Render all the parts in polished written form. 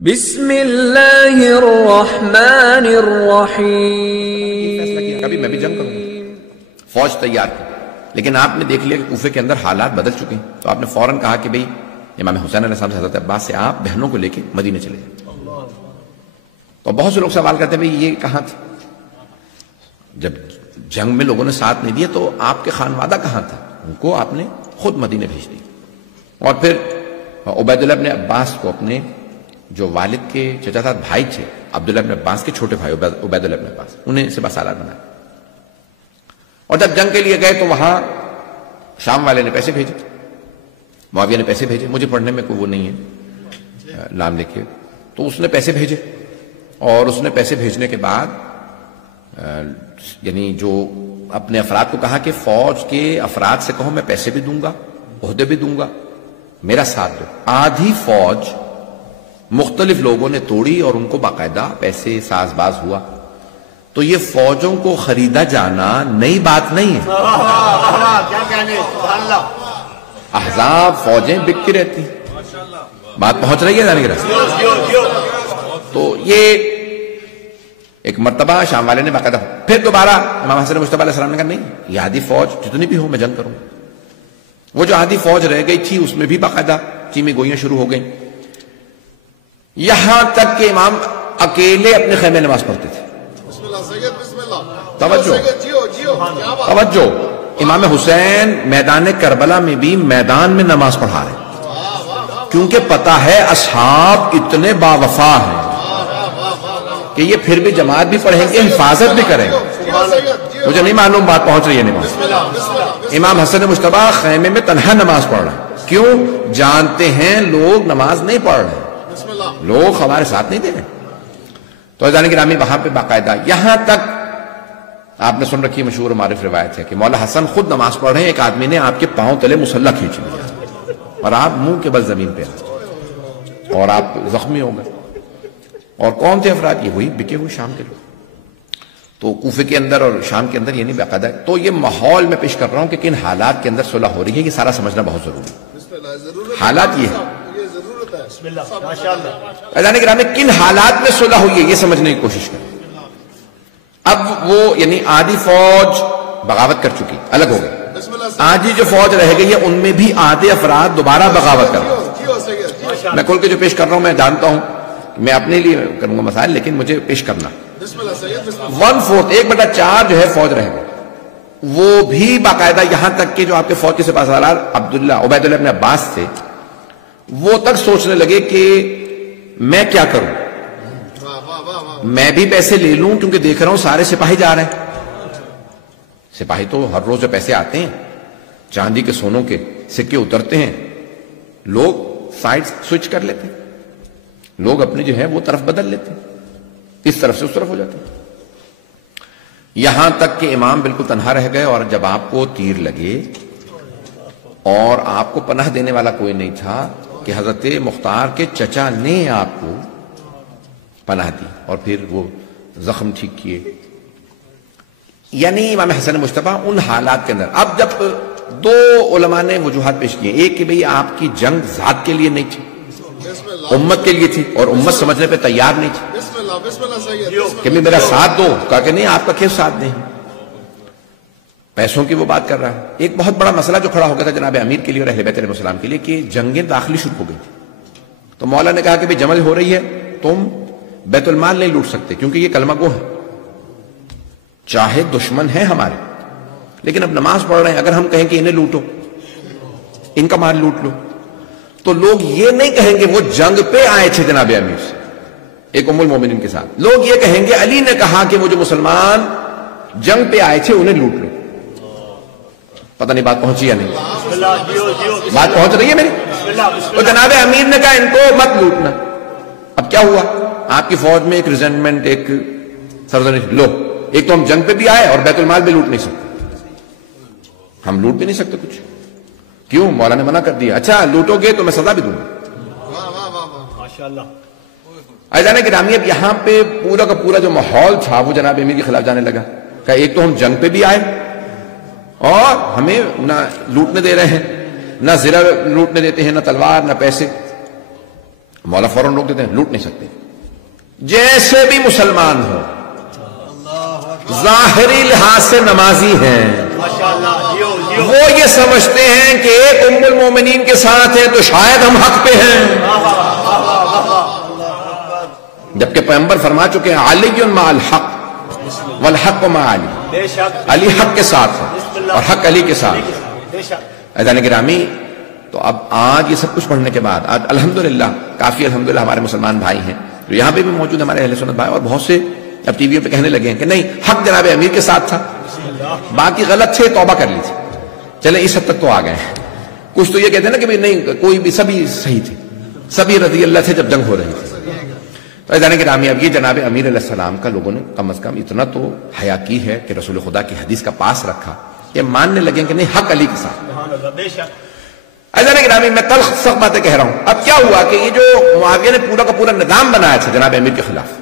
بسم اللہ الرحمن الرحیم. کبھی میں بھی جنگ کروں گا، فوج تیار کی. لیکن آپ نے دیکھ لیا کہ کوفے کے اندر حالات بدل چکے ہیں، تو آپ نے فوراً کہا کہ بھئی امام حسین علیہ السلام سے حضرت عباس سے آپ بہنوں کو لے کے مدینے چلے جائیں. تو بہت سے لوگ سوال کرتے ہیں بھئی یہ کہاں تھا؟ جب جنگ میں لوگوں نے ساتھ نہیں دیا تو آپ کے خانوادہ کہاں تھا؟ ان کو آپ نے خود مدینے بھیج دی. اور پھر عبید اللہ ابن عباس کو، اپنے جو والد کے چچا زاد بھائی تھے عبداللہ ابن عباس کے چھوٹے بھائی عبید اللہ ابن عباس، انہیں سپہ سالار بنایا. اور جب جنگ کے لیے گئے تو وہاں شام والے نے پیسے بھیجے، معاویہ نے پیسے بھیجے. مجھے پڑھنے میں کوئی وہ نہیں ہے نام لکھے، تو اس نے پیسے بھیجے. اور اس نے پیسے بھیجنے کے بعد یعنی جو اپنے افراد کو کہا کہ فوج کے افراد سے کہو میں پیسے بھی دوں گا، عہدے بھی دوں گا، میرا ساتھ دو. آدھی فوج مختلف لوگوں نے توڑی اور ان کو باقاعدہ پیسے ساز باز ہوا. تو یہ فوجوں کو خریدا جانا نئی بات نہیں ہے. احزاب فوجیں بکتی رہتی، بات پہنچ رہی ہے جانے کی راستے. تو یہ ایک مرتبہ شام والے نے باقاعدہ، پھر دوبارہ امام حسن مجتبی علیہ السلام نے کہا نہیں، یہ آدھی فوج جتنی بھی ہو میں جنگ کروں. وہ جو آدھی فوج رہ گئی تھی اس میں بھی باقاعدہ چیمیں گوئیاں شروع ہو گئیں، یہاں تک کہ امام اکیلے اپنے خیمے نماز پڑھتے تھے. توجہ، امام حسین میدان کربلا میں بھی میدان میں نماز پڑھا رہے، کیونکہ پتا ہے اصحاب اتنے باوفا ہیں کہ یہ پھر بھی جماعت بھی پڑھیں گے، حفاظت بھی کریں گے. مجھے نہیں معلوم بات پہنچ رہی ہے نہیں پہنچ. امام حسن مجتبی خیمے میں تنہا نماز پڑھ رہے ہیں. کیوں؟ جانتے ہیں لوگ نماز نہیں پڑھ رہے، لوگ ہمارے ساتھ نہیں دے رہے. تو عزیزان گرامی وہاں پہ باقاعدہ یہاں تک آپ نے سن رکھی مشہور معروف روایت ہے کہ مولا حسن خود نماز پڑھ رہے ہیں، ایک آدمی نے آپ کے پاؤں تلے مسلح کھینچ لیا اور آپ منہ کے بل زمین پہ اور آپ زخمی ہو گئے. اور کون تھے افراد؟ یہ وہی بکے ہوئے شام کے لوگ. تو کوفے کے اندر اور شام کے اندر یہ نہیں باقاعدہ ہے. تو یہ ماحول میں پیش کر رہا ہوں کہ کن حالات کے اندر صلح ہو رہی ہے، یہ سارا سمجھنا بہت ضروری ہے. حالات یہ ہے عزیزان گرامی، کن حالات میں صلح ہوئی ہے یہ سمجھنے کی کوشش کریں. اب وہ یعنی آدھی فوج بغاوت کر چکی، الگ ہو گئی. آدھی جو فوج رہ گئی ہے ان میں بھی آدھے افراد دوبارہ بغاوت کر رہے ہیں. میں کھول کے جو پیش کر رہا ہوں میں جانتا ہوں میں اپنے لیے کروں گا مسائل، لیکن مجھے پیش کرنا. 1/4 1/4 جو ہے فوج رہ گئی. وہ بھی باقاعدہ یہاں تک کہ جو آپ کے فوج کے سپہ سالار عبید اللہ ابن عباس تھے وہ تک سوچنے لگے کہ میں کیا کروں، میں بھی پیسے لے لوں کیونکہ دیکھ رہا ہوں سارے سپاہی جا رہے ہیں. سپاہی تو ہر روز جو پیسے آتے ہیں، چاندی کے سونوں کے سکے اترتے ہیں، لوگ سائڈ سوئچ کر لیتے ہیں، لوگ اپنے جو ہے وہ طرف بدل لیتے ہیں، اس طرف سے اس طرف ہو جاتے ہیں. یہاں تک کہ امام بالکل تنہا رہ گئے. اور جب آپ کو تیر لگے اور آپ کو پناہ دینے والا کوئی نہیں تھا کہ حضرت مختار کے چچا نے آپ کو پناہ دی اور پھر وہ زخم ٹھیک کیے. یعنی امام حسن مجتبی ان حالات کے اندر. اب جب دو علماء نے وجوہات پیش کیے، ایک کہ بھئی آپ کی جنگ ذات کے لیے نہیں تھی، امت کے لیے تھی، اور امت سمجھنے پہ تیار نہیں تھی کہ میں میرا ساتھ دو. کہا کہ نہیں، آپ کا کیوں ساتھ نہیں، پیسوں کی وہ بات کر رہا ہے. ایک بہت بڑا مسئلہ جو کھڑا ہو گیا تھا جناب امیر کے لیے اور اہل بیت علیہ السلام کے لیے کہ جنگیں داخلی شروع ہو گئی تھی. تو مولا نے کہا کہ بھئی جمل ہو رہی ہے، تم بیت المال نہیں لوٹ سکتے کیونکہ یہ کلمہ گو ہے، چاہے دشمن ہیں ہمارے لیکن اب نماز پڑھ رہے ہیں. اگر ہم کہیں کہ انہیں لوٹو، ان کا مال لوٹ لو، تو لوگ یہ نہیں کہیں گے وہ جنگ پہ آئے تھے جناب امیر سے ایک ام المومنین کے ساتھ. لوگ یہ کہیں گے علی نے کہا کہ وہ جو مسلمان جنگ پہ آئے تھے انہیں لوٹ لو. پتہ نہیں بات پہنچی یا نہیں، بات پہنچ رہی ہے میری. تو جناب امیر نے کہا ان کو مت لوٹنا. اب کیا ہوا؟ آپ کی فوج میں ایک ریزنٹمنٹ، ایک سرزنش. لو، ایک تو ہم جنگ پہ بھی آئے اور بیت المال بھی لوٹ نہیں سکتے، ہم لوٹ بھی نہیں سکتے کچھ. کیوں؟ مولا نے منع کر دیا. اچھا لوٹو گے تو میں سزا بھی دوں گا. عزیزان گرامی اب یہاں پہ پورا کا پورا جو ماحول تھا وہ جناب امیر کے خلاف جانے لگا. کہ ایک تو ہم جنگ پہ بھی آئے اور ہمیں نہ لوٹنے دے رہے ہیں، نہ زرہ لوٹنے دیتے ہیں، نہ تلوار، نہ پیسے. مولا فوراً روک دیتے ہیں، لوٹ نہیں سکتے. جیسے بھی مسلمان ہو، ظاہری لحاظ سے نمازی ہیں، وہ یہ سمجھتے ہیں کہ ایک ام المومنین کے ساتھ ہے تو شاید ہم حق پہ ہیں، جبکہ پیغمبر فرما چکے ہیں علی مع الحق والحق مع علی، علی حق کے ساتھ ہے اور حق علی کے ساتھ. عزیزان گرامی، تو اب آج یہ سب کچھ پڑھنے کے بعد آج الحمدللہ کافی الحمدللہ ہمارے مسلمان بھائی ہیں جو یہاں پہ بھی موجود ہمارے اہل سنت بھائی، اور بہت سے اب ٹی وی پہ کہنے لگے ہیں کہ نہیں حق جناب امیر کے ساتھ تھا، باقی غلط تھے توبہ کر لی تھی. چلیں اس حد تک تو آ گئے ہیں. کچھ تو یہ کہتے ہیں نا کہ نہیں کوئی بھی، سبھی صحیح تھے، سبھی رضی اللہ تھے جب جنگ ہو رہی تھی. تو عزیزان گرامی، اب یہ جناب امیر علیہ السلام کا لوگوں نے کم از کم اتنا تو حیا کی ہے کہ رسول خدا کی حدیث کا پاس رکھا، یہ ماننے لگے کہ نہیں حق علی کے ساتھ. عزیزان گرامی، میں کل سخت باتیں کہہ رہا ہوں. اب کیا ہوا کہ یہ جو معاویہ نے پورا کا پورا نظام بنایا تھا جناب امیر کے خلاف،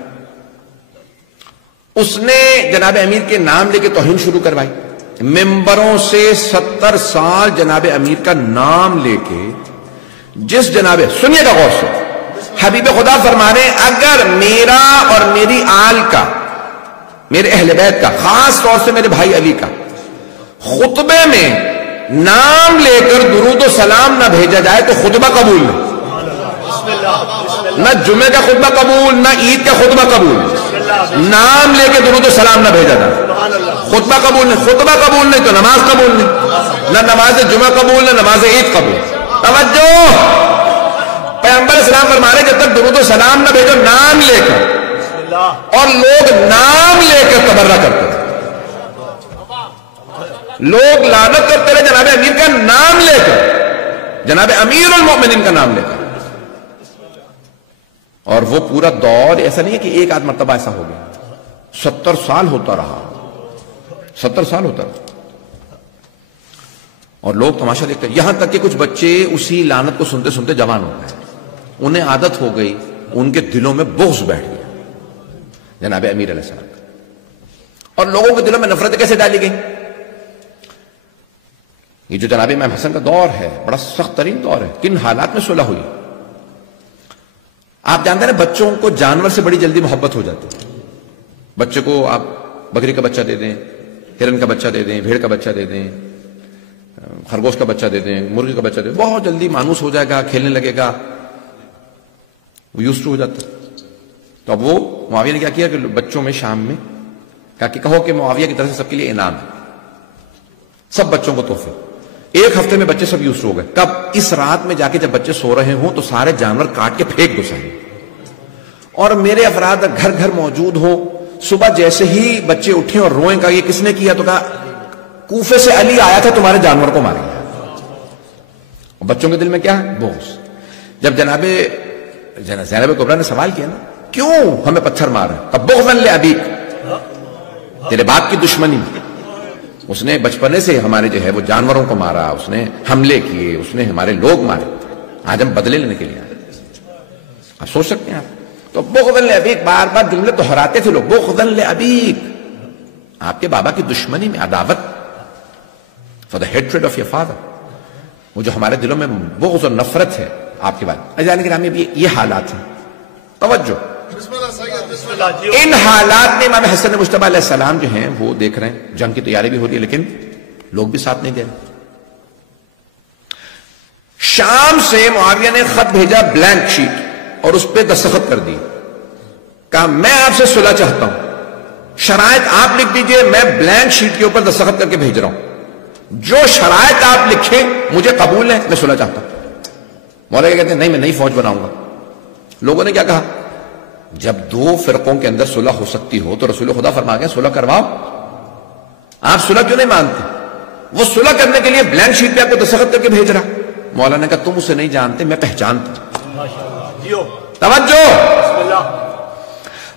اس نے جناب امیر کے نام لے کے توہین شروع کروائی. ممبروں سے 70 سال جناب امیر کا نام لے کے جس جناب، سنیے گا غور سے، حبیب خدا فرما رہے ہیں اگر میرا اور میری آل کا، میرے اہل بیت کا، خاص طور سے میرے بھائی علی کا خطبے میں نام لے کر درود و سلام نہ بھیجا جائے تو خطبہ قبول نہیں. نہ جمعے کا خطبہ قبول، نہ عید کا خطبہ قبول. نام لے کے درود و سلام نہ بھیجا جائے، خطبہ قبول نہیں. خطبہ قبول نہیں تو نماز قبول نہیں، نہ نماز جمعہ قبول، نہ نماز عید قبول. توجہ، پیغمبر اسلام فرما رہے جب تک درود و سلام نہ بھیجو نام لے کر، اور لوگ نام لے کر تبرہ کرتے ہیں، لوگ لعنت کرتے رہے جناب امیر کا نام لے کر، جناب امیر المؤمنین کا نام لے کر. اور وہ پورا دور ایسا نہیں ہے کہ ایک آدھ مرتبہ ایسا ہو گیا، 70 سال ہوتا رہا، 70 سال ہوتا رہا. اور لوگ تماشا دیکھتے، یہاں تک کہ کچھ بچے اسی لعنت کو سنتے سنتے جوان ہو گئے، انہیں عادت ہو گئی، ان کے دلوں میں بغض بیٹھ گیا جناب امیر علیہ السلام کا. اور لوگوں کے دلوں میں نفرت کیسے ڈالی گئی؟ یہ جو جناب امام حسن کا دور ہے بڑا سخت ترین دور ہے. کن حالات میں صلح ہوئی؟ آپ جانتے ہیں بچوں کو جانور سے بڑی جلدی محبت ہو جاتی ہے. بچے کو آپ بکری کا بچہ دے دیں، ہرن کا بچہ دے دیں، بھیڑ کا بچہ دے دیں، خرگوش کا بچہ دے دیں، مرغی کا بچہ دے دیں، بہت جلدی مانوس ہو جائے گا، کھیلنے لگے گا، وہ یوز ٹو ہو جاتا ہے. تو اب وہ معاویہ نے کیا کیا کہ بچوں میں شام میں کہا کہ کہو کہ معاویہ کی طرف سے سب کے لیے انعام ہے، سب بچوں کو تحفے. ایک ہفتے میں بچے سب یوز ہو گئے. کب؟ اس رات میں جا کے جب بچے سو رہے ہوں تو سارے جانور کاٹ کے پھینک دو سارے، اور میرے افراد گھر گھر موجود ہوں. صبح جیسے ہی بچے اٹھے اور روئیں گا یہ کس نے کیا، تو کہا کوفے سے علی آیا تھا تمہارے جانور کو مارے گا. بچوں کے دل میں کیا ہے؟ بغض. جب جناب زینب کبریٰ نے سوال کیا نا کیوں ہمیں پتھر مار رہے ہیں، اب بغضاً لابیک، تیرے باپ کی دشمنی میں. اس نے بچپنے سے ہمارے جو ہے وہ جانوروں کو مارا، اس نے حملے کیے، اس نے ہمارے لوگ مارے، آج ہم بدلے لینے کے لیے آئے. آپ سوچ سکتے ہیں آپ. تو بغضاً لابیک بار بار جملے دہراتے تھے لوگ، بغضاً لابیک، آپ کے بابا کی دشمنی میں، عداوت، for the hatred of your father, وہ جو ہمارے دلوں میں بغض اور نفرت ہے آپ کے بعد. عزیزان گرامی، یہ حالات ہیں. توجہ، ان حالات میں امام حسن مجتبی علیہ السلام جو ہیں وہ دیکھ رہے ہیں جنگ کی تیاری بھی ہو رہی ہے لیکن لوگ بھی ساتھ نہیں دے رہے. شام سے معاویہ نے خط بھیجا بلینک شیٹ اور اس پہ دستخط کر دی، کہا میں آپ سے صلح چاہتا ہوں، شرائط آپ لکھ دیجئے، میں بلینک شیٹ کے اوپر دستخط کر کے بھیج رہا ہوں، جو شرائط آپ لکھیں مجھے قبول ہے، میں صلح چاہتا ہوں. مولا کہتے ہیں نہیں میں نئی فوج بناؤں گا. لوگوں نے کیا کہا؟ جب دو فرقوں کے اندر صلح ہو سکتی ہو تو رسول خدا فرما گئے صلح کرواؤ. آپ صلح کیوں نہیں مانتے؟ وہ صلح کرنے کے لیے بلینک شیٹ پہ آپ کو دستخط کر کے بھیج رہا. مولا نے کہا تم اسے نہیں جانتے، میں پہچانتا ہوں. توجہ،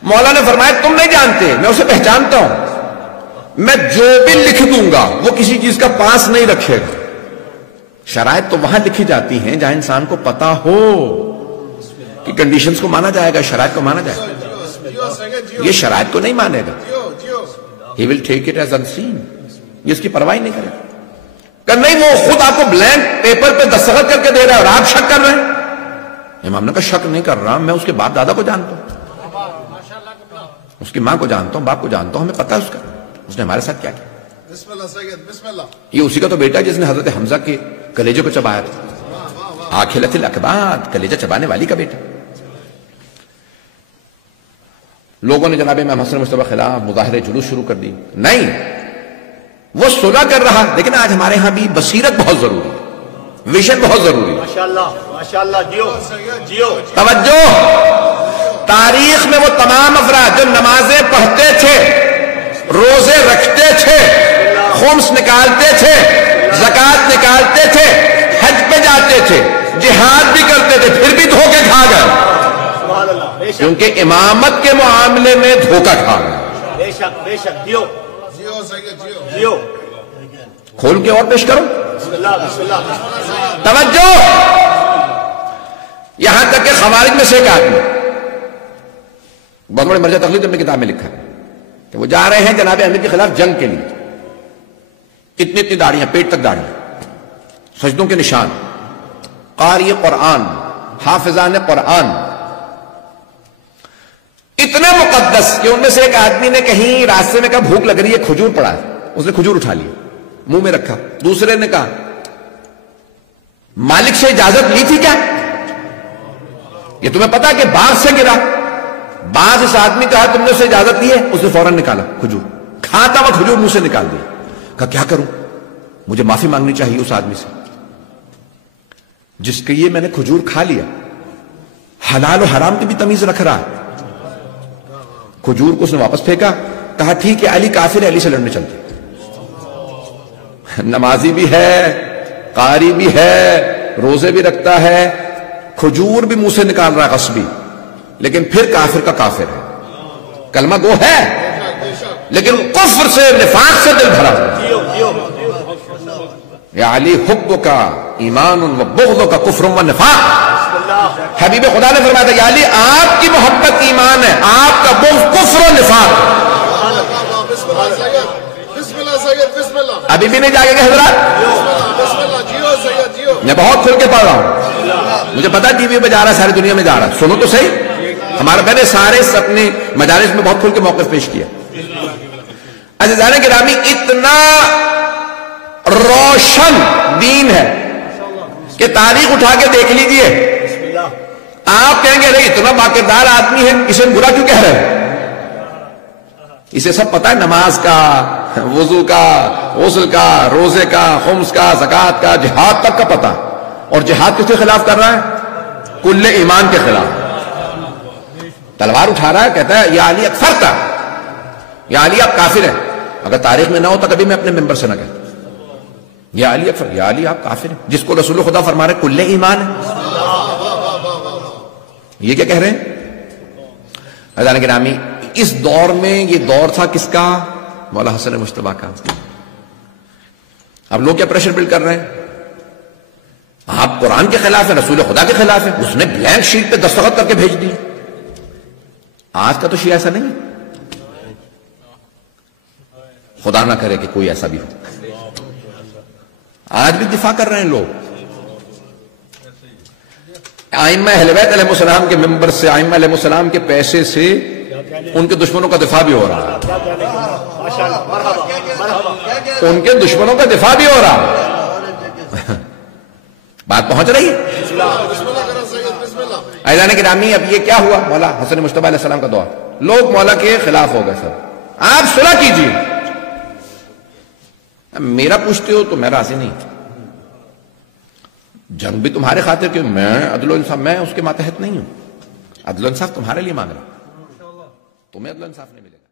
مولا نے فرمایا تم نہیں جانتے، میں اسے پہچانتا ہوں، میں جو بھی لکھ دوں گا وہ کسی چیز کا پاس نہیں رکھے گا. شرائط تو وہاں لکھی جاتی ہیں جہاں انسان کو پتا ہو کہ کنڈیشنز کو مانا جائے گا، شرائط کو مانا جائے گا. یہ شرائط کو نہیں مانے گا، he will take it as unseen، یہ اس کی پرواہ نہیں کرے گا. کہ نہیں وہ خود آپ کو بلینک پیپر پہ دستخط کر کے دے رہا ہے اور آپ شک کر رہے ہیں. امام نے کہا شک نہیں کر رہا، میں اس کے باپ دادا کو جانتا ہوں، اس کی ماں کو جانتا ہوں، باپ کو جانتا ہوں، ہمیں پتہ ہے اس نے ہمارے ساتھ کیا کیا۔ بسم اللہ سید، بسم اللہ۔ یہ اسی کا تو بیٹا جس نے حضرت حمزہ کے کلیجے کو چبایا تھا، آخلت الاکباد، کلیجہ چبانے والی کا بیٹا۔ لوگوں نے جناب امام حسن مصطفیٰ خلاف مظاہرے جلوس شروع کر دی، نہیں وہ صلح کر رہا، لیکن آج ہمارے ہاں بھی بصیرت بہت ضروری ہے، ویژن بہت ضروری ہے۔ ماشاءاللہ جیو توجہ، تاریخ میں وہ تمام افراد جو نمازیں پڑھتے تھے، روزے رکھتے تھے، خمس نکالتے تھے، زکوٰۃ نکالتے تھے، حج پہ جاتے تھے، جہاد بھی کرتے تھے، پھر بھی دھوکے کھا گئے، کیونکہ امامت کے معاملے میں دھوکہ کھا گئے۔ بے شک جیو سید جیو۔ کھول کے اور پیش کرو۔ بسم اللہ توجہ، یہاں تک کہ خوارج میں سے ایک آدمی، بہت بڑے مرجع تقلید اپنی کتاب میں لکھا ہے کہ وہ جا رہے ہیں جناب امیر کے خلاف جنگ کے لیے، اتنی داڑیاں، پیٹ تک داڑیاں، سجدوں کے نشان، قاری قرآن، حافظان قرآن، اتنے مقدس کہ ان میں سے ایک آدمی نے کہیں راستے میں کہا بھوک لگ رہی ہے، کھجور پڑا ہے، اس نے کھجور اٹھا لیا، منہ میں رکھا۔ دوسرے نے کہا مالک سے اجازت لی تھی کیا؟ یہ تمہیں پتا کہ باغ سے گرا؟ باغ اس آدمی کہا تم نے اسے اجازت لی ہے؟ اس نے فوراً نکالا کھجور، کھاتا ہوا کھجور منہ سے نکال دیا، کہا کیا کروں، مجھے معافی مانگنی چاہیے اس آدمی سے جس کے یہ میں نے کھجور کھا لیا، حلال و حرام کی بھی تمیز رکھ رہا ہے۔ کھجور کو اس نے واپس پھینکا، کہا ٹھیک ہے علی کافر ہے، علی سے لڑنے چلتے۔ نمازی بھی ہے، قاری بھی ہے، روزے بھی رکھتا ہے، کھجور بھی منہ سے نکال رہا ہے غصبی، لیکن پھر کافر کا کافر ہے، کلمہ گو ہے لیکن کفر سے، نفاق سے دل بھرا ہوا ہے۔ یا علی حب کا ایمان و بغض کا کفر و نفاق، حبیب خدا نے فرمایا تھا یا علی آپ کی محبت ایمان ہے، آپ کا بغض کفر و نفاق۔ ابھی بھی نہیں جاگے گا حضرات؟ میں بہت کھل کے پڑھ رہا ہوں، مجھے پتا ٹی وی پہ جا رہا ہے، ساری دنیا میں جا رہا ہے، سنو تو صحیح۔ ہمارے میں نے سارے اپنے مجالس میں بہت کھل کے موقف پیش کیا۔ عزیزان گرامی، اتنا روشن دین ہے کہ تاریخ اٹھا کے دیکھ لیجئے، آپ کہیں گے ارے اتنا باکردار آدمی ہے، اسے برا کیوں کہہ رہے ہیں؟ اسے سب پتا ہے، نماز کا، وضو کا، غسل کا، روزے کا، خمس کا، زکوٰۃ کا، جہاد تک کا پتا۔ اور جہاد کس کے خلاف کر رہا ہے؟ کل ایمان کے خلاف۔ تلوار اٹھا رہا ہے، کہتا ہے یا علی اکفرتا، یا علی آپ کافر ہیں۔ اگر تاریخ میں نہ ہوتا کبھی میں اپنے ممبر سے نہ کہتا یا علی اکفر، یا علی آپ کافر ہیں، جس کو رسول خدا فرما رہے کل ایمان ہے۔ یہ کیا کہہ رہے ہیں؟ عزیزان گرامی، اس دور میں یہ دور تھا کس کا؟ مولا حسن مجتبیٰ کا۔ اب لوگ کیا پریشر بلڈ کر رہے ہیں؟ آپ قرآن کے خلاف ہیں، رسول خدا کے خلاف ہیں، اس نے بلینک شیٹ پہ دستخط کر کے بھیج دی۔ آج کا تو شیعہ ایسا نہیں، خدا نہ کرے کہ کوئی ایسا بھی ہو، آج بھی دفاع کر رہے ہیں لوگ۔ ائمہ اہل بیت علیہ السلام کے ممبر سے، ائمہ علیہ السلام کے پیسے سے ان کے دشمنوں کا دفاع بھی ہو رہا ہے، ان کے دشمنوں کا دفاع بھی ہو رہا ہے۔ بات پہنچ رہی ہے؟ عزیزان گرامی، اب یہ کیا ہوا؟ مولا حسن مجتبیٰ علیہ السلام کا دور، لوگ مولا کے خلاف ہو گئے سب۔ آپ صلح کیجیے، میرا پوچھتے ہو تو میں راضی نہیں، جنگ بھی تمہارے خاطر کہ میں عدل و انصاف، میں اس کے ماتحت نہیں ہوں، عدل و انصاف تمہارے لیے مانگ رہا ہوں، تمہیں عدل و انصاف نہیں ملے گا۔